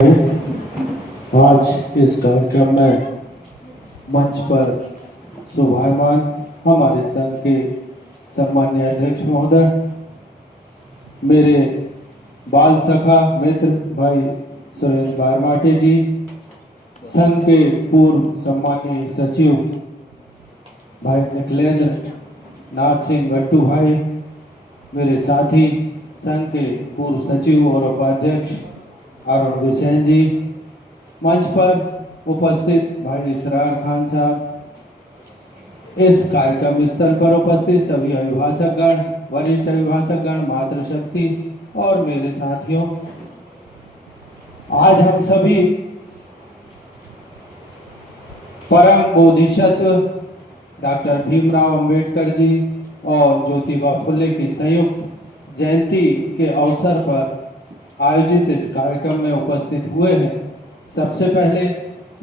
आज इस कार्यक्रम में मंच पर शुभारंभ हमारे संघ के सम्माननीय अध्यक्ष महोदय, मेरे बाल सखा मित्र भाई सुरेश बारमाटे जी, संघ के पूर्व सम्माननीय सचिव भाई निखिलेंद्र नाथ सिंह गट्टू भाई, मेरे साथी संघ के पूर्व सचिव और उपाध्यक्ष अरुण विसेन जी, मंच पर उपस्थित भाई इसरार खान साहब, इस कार्यक्रम स्थल पर उपस्थित सभी अभिभाषकगण, वरिष्ठ अभिभाषकगण, मातृशक्ति और मेरे साथियों, आज हम सभी परम बोधिसत्व डॉक्टर भीमराव अंबेडकर जी और ज्योतिबा फुले की संयुक्त जयंती के अवसर पर आयोजित इस कार्यक्रम में उपस्थित हुए हैं। सबसे पहले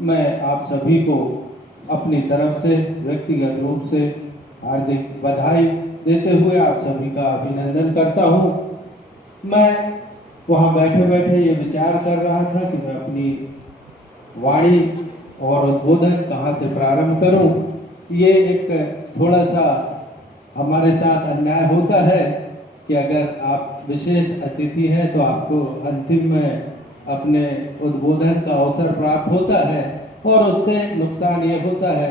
मैं आप सभी को अपनी तरफ से व्यक्तिगत रूप से हार्दिक बधाई देते हुए आप सभी का अभिनंदन करता हूं। मैं वहां बैठे बैठे ये विचार कर रहा था कि मैं अपनी वाणी और उद्बोधन कहाँ से प्रारंभ करूं। ये एक थोड़ा सा हमारे साथ अन्याय होता है कि अगर आप विशेष अतिथि हैं तो आपको अंतिम में अपने उद्बोधन का अवसर प्राप्त होता है, और उससे नुकसान ये होता है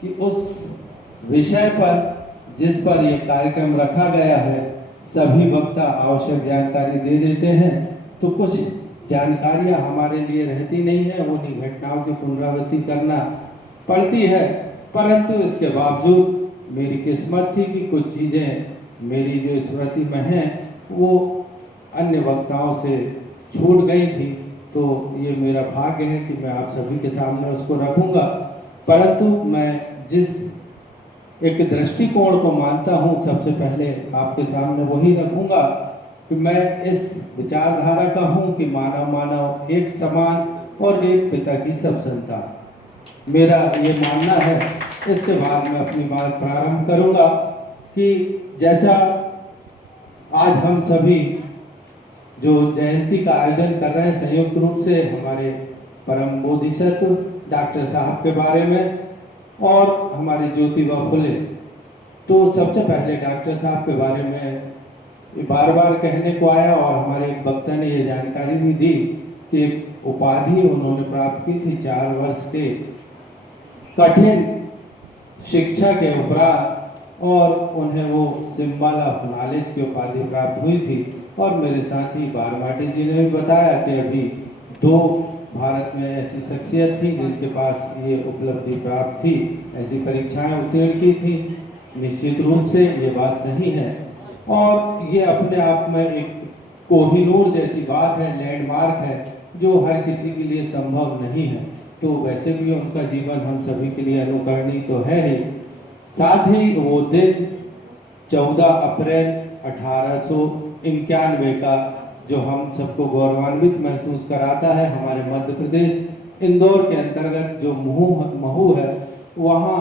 कि उस विषय पर जिस पर ये कार्यक्रम रखा गया है सभी वक्ता आवश्यक जानकारी दे देते हैं, तो कुछ जानकारियां हमारे लिए रहती नहीं है, उन्हीं घटनाओं की पुनरावृत्ति करना पड़ती है। परंतु इसके बावजूद मेरी किस्मत थी कि कुछ चीज़ें मेरी जो स्मृति में हैं वो अन्य वक्ताओं से छूट गई थी, तो ये मेरा भाग्य है कि मैं आप सभी के सामने उसको रखूंगा। परंतु मैं जिस एक दृष्टिकोण को मानता हूँ सबसे पहले आपके सामने वही रखूंगा कि मैं इस विचारधारा का हूँ कि मानव मानव एक समान और एक पिता की सब संतान, मेरा ये मानना है। इसके बाद मैं अपनी बात प्रारंभ करूंगा कि जैसा आज हम सभी जो जयंती का आयोजन कर रहे हैं संयुक्त रूप से हमारे परम बोधिसत्व डॉक्टर साहब के बारे में और हमारे ज्योतिबा फुले, तो सबसे पहले डॉक्टर साहब के बारे में बार बार कहने को आया और हमारे एक वक्ता ने ये जानकारी भी दी कि एक उपाधि उन्होंने प्राप्त की थी 4 वर्ष के कठिन शिक्षा के उपरांत, और उन्हें वो सिंबल ऑफ नॉलेज की उपाधि प्राप्त हुई थी। और मेरे साथी बारमाटे जी ने भी बताया कि अभी 2 भारत में ऐसी शख्सियत थी जिनके पास ये उपलब्धि प्राप्त थी, ऐसी परीक्षाएं उत्तीर्ण की थी। निश्चित रूप से ये बात सही है और ये अपने आप में एक कोहिनूर जैसी बात है, लैंडमार्क है जो हर किसी के लिए संभव नहीं है। तो वैसे भी उनका जीवन हम सभी के लिए अनुकरणीय तो है ही, साथ ही वो दिन 14 अप्रैल 1891 का जो हम सबको गौरवान्वित महसूस कराता है, हमारे मध्य प्रदेश इंदौर के अंतर्गत जो महू है वहाँ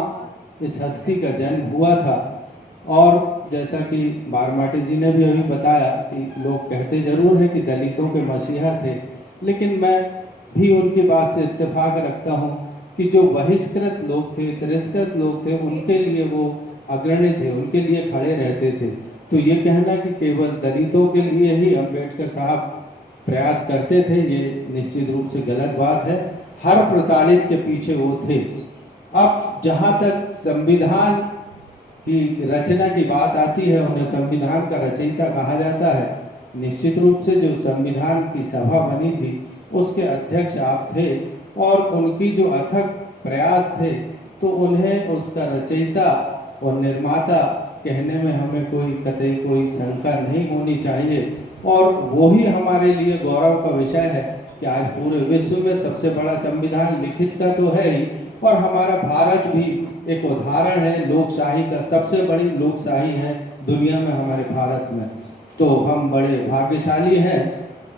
इस हस्ती का जन्म हुआ था। और जैसा कि बारमाटे जी ने भी अभी बताया कि लोग कहते जरूर हैं कि दलितों के मसीहा थे, लेकिन मैं भी उनकी बात से इत्तेफाक रखता हूँ कि जो बहिष्कृत लोग थे, तिरस्कृत लोग थे, उनके लिए वो अग्रणी थे, उनके लिए खड़े रहते थे। तो ये कहना कि केवल दलितों के लिए ही अम्बेडकर साहब प्रयास करते थे, ये निश्चित रूप से गलत बात है। हर प्रताड़ित के पीछे वो थे। अब जहाँ तक संविधान की रचना की बात आती है, उन्हें संविधान का रचयिता कहा जाता है। निश्चित रूप से जो संविधान की सभा बनी थी उसके अध्यक्ष आप थे और उनकी जो अथक प्रयास थे, तो उन्हें उसका रचयिता और निर्माता कहने में हमें कतई कोई शंका नहीं होनी चाहिए। और वही हमारे लिए गौरव का विषय है कि आज पूरे विश्व में सबसे बड़ा संविधान लिखित का तो है ही, और हमारा भारत भी एक उदाहरण है लोकशाही का, सबसे बड़ी लोकशाही है दुनिया में हमारे भारत में। तो हम बड़े भाग्यशाली हैं।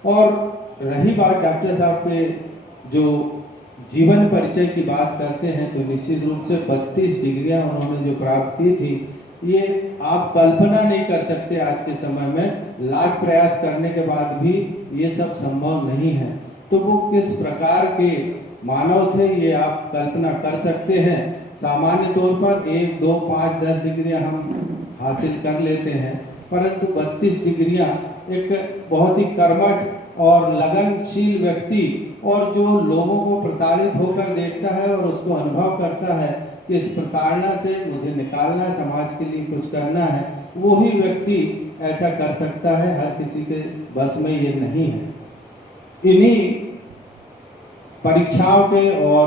और रही बात डॉक्टर साहब के जो जीवन परिचय की बात करते हैं, तो निश्चित रूप से 32 डिग्रियां उन्होंने जो प्राप्त की थी, ये आप कल्पना नहीं कर सकते आज के समय में। लाख प्रयास करने के बाद भी ये सब संभव नहीं है। तो वो किस प्रकार के मानव थे ये आप कल्पना कर सकते हैं। सामान्य तौर पर 1, 2, 5, 10 डिग्रियां हम हासिल कर लेते हैं, परंतु 32 डिग्रियां एक बहुत ही कर्मठ और लगनशील व्यक्ति और जो लोगों को प्रताड़ित होकर देखता है और उसको अनुभव करता है कि इस प्रताड़ना से मुझे निकालना है, समाज के लिए कुछ करना है, वो ही व्यक्ति ऐसा कर सकता है। हर किसी के बस में ये नहीं है। इन्हीं परीक्षाओं के और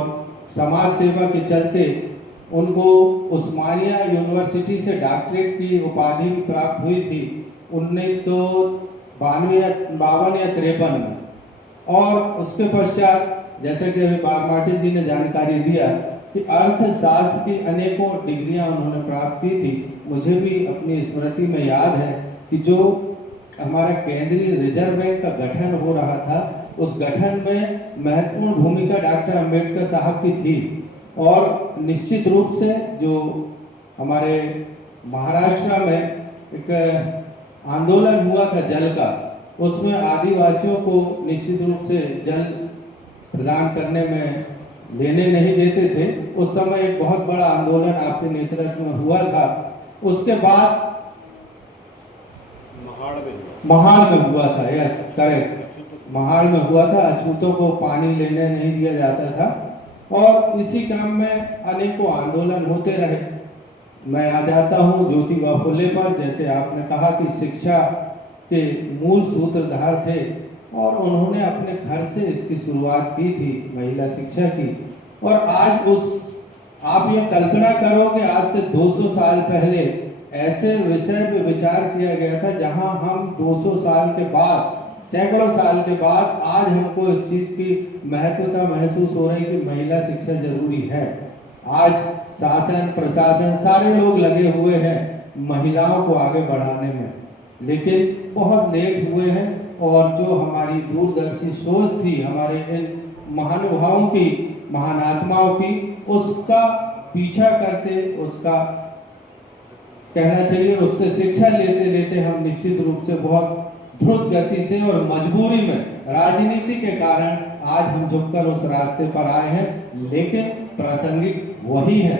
समाज सेवा के चलते उनको उस्मानिया यूनिवर्सिटी से डॉक्टरेट की उपाधि भी प्राप्त हुई थी 1952 या 53 में। और उसके पश्चात जैसा कि अभी बागमाटी जी ने जानकारी दिया कि अर्थशास्त्र की अनेकों डिग्रियां उन्होंने प्राप्त की थी। मुझे भी अपनी स्मृति में याद है कि जो हमारा केंद्रीय रिजर्व बैंक का गठन हो रहा था, उस गठन में महत्वपूर्ण भूमिका डॉक्टर अंबेडकर साहब की थी। और निश्चित रूप से जो हमारे महाराष्ट्र में एक आंदोलन हुआ था जल का, उसमें आदिवासियों को निश्चित रूप से जल प्रदान करने में लेने नहीं देते थे। उस समय एक बहुत बड़ा आंदोलन आपके नेतृत्व में हुआ था। उसके बाद महाड़ में हुआ था, यस करेक्ट, महाड़ में हुआ था। अछूतों को पानी लेने नहीं दिया जाता था और इसी क्रम में अनेकों आंदोलन होते रहे। मैं आ जाता हूँ ज्योतिबा फुले पर। जैसे आपने कहा कि शिक्षा के मूल सूत्रधार थे और उन्होंने अपने घर से इसकी शुरुआत की थी, महिला शिक्षा की। और आज आप ये कल्पना करो कि आज से 200 साल पहले ऐसे विषय पे विचार किया गया था जहां हम 200 साल के बाद, सैकड़ों साल के बाद आज हमको इस चीज की महत्वता महसूस हो रही कि महिला शिक्षा जरूरी है। आज शासन प्रशासन सारे लोग लगे हुए हैं महिलाओं को आगे बढ़ाने में, लेकिन बहुत लेट हुए हैं। और जो हमारी दूरदर्शी सोच थी हमारे इन महानुभावों की, महानात्माओं की, उसका पीछा करते, उसका कहना चाहिए उससे शिक्षा लेते लेते हम निश्चित रूप से बहुत द्रुत गति से और मजबूरी में, राजनीति के कारण आज हम झुककर उस रास्ते पर आए हैं। लेकिन प्रासंगिक वही है,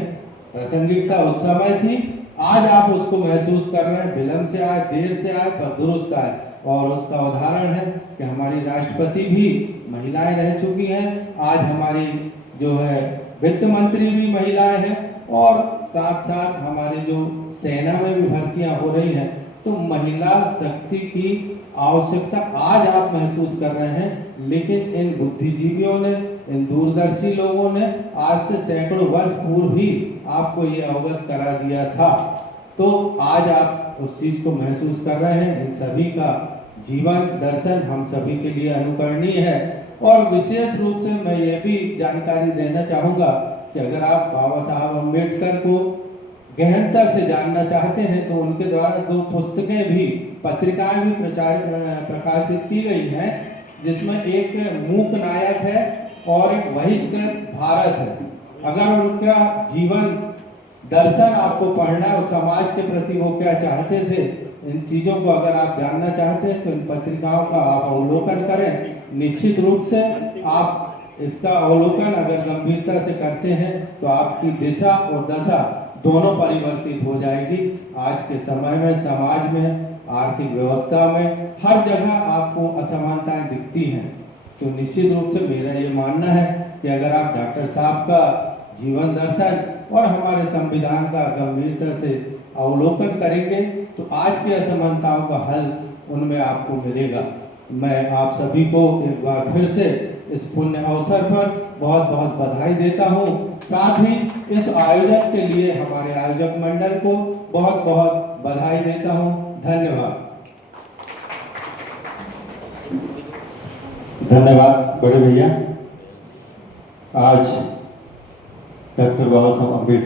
प्रासंगिकता उस समय थी, आज आप उसको महसूस कर रहे हैं। विलंब से आए, देर से आए, पर दुरुस्त आए। और उसका उदाहरण है कि हमारी राष्ट्रपति भी महिलाएं रह चुकी हैं। आज हमारी जो है वित्त मंत्री भी महिलाएं हैं और साथ साथ हमारे जो सेना में भी भर्तियां हो रही हैं। तो महिला शक्ति की आवश्यकता आज आप महसूस कर रहे हैं, लेकिन इन बुद्धिजीवियों ने, इन दूरदर्शी लोगों ने आज से सैकड़ों वर्ष पूर्व भी आपको ये अवगत करा दिया था। तो आज आप उस चीज को महसूस कर रहे हैं। इन सभी का जीवन दर्शन हम सभी के लिए अनुकरणीय है। और विशेष रूप से मैं ये भी जानकारी देना चाहूँगा कि अगर आप बाबा साहब अम्बेडकर को गहनता से जानना चाहते हैं तो उनके द्वारा 2 पुस्तकें भी, पत्रिकाएं भी प्रकाशित की गई हैं, जिसमें एक मूक नायक है और एक बहिष्कृत भारत है। अगर उनका जीवन दर्शन आपको पढ़ना है और समाज के प्रति वो क्या चाहते थे, इन चीज़ों को अगर आप जानना चाहते हैं तो इन पत्रिकाओं का आप अवलोकन करें। निश्चित रूप से आप इसका अवलोकन अगर गंभीरता से करते हैं तो आपकी दिशा और दशा दोनों परिवर्तित हो जाएगी। आज के समय में, समाज में, आर्थिक व्यवस्था में हर जगह आपको असमानताएं दिखती हैं। तो निश्चित रूप से मेरा ये मानना है कि अगर आप डॉक्टर साहब का जीवन दर्शन और हमारे संविधान का गंभीरता से अवलोकन करेंगे तो आज की असमानताओं का हल उनमें आपको मिलेगा। मैं आप सभी को एक बार फिर से इस पुण्य अवसर पर बहुत बहुत बधाई देता हूँ। साथ ही इस आयोजन के लिए हमारे आयोजक मंडल को बहुत बहुत बधाई देता हूँ। धन्यवाद। धन्यवाद बड़े भैया। आज डॉक्टर बाबा साहब अम्बेडकर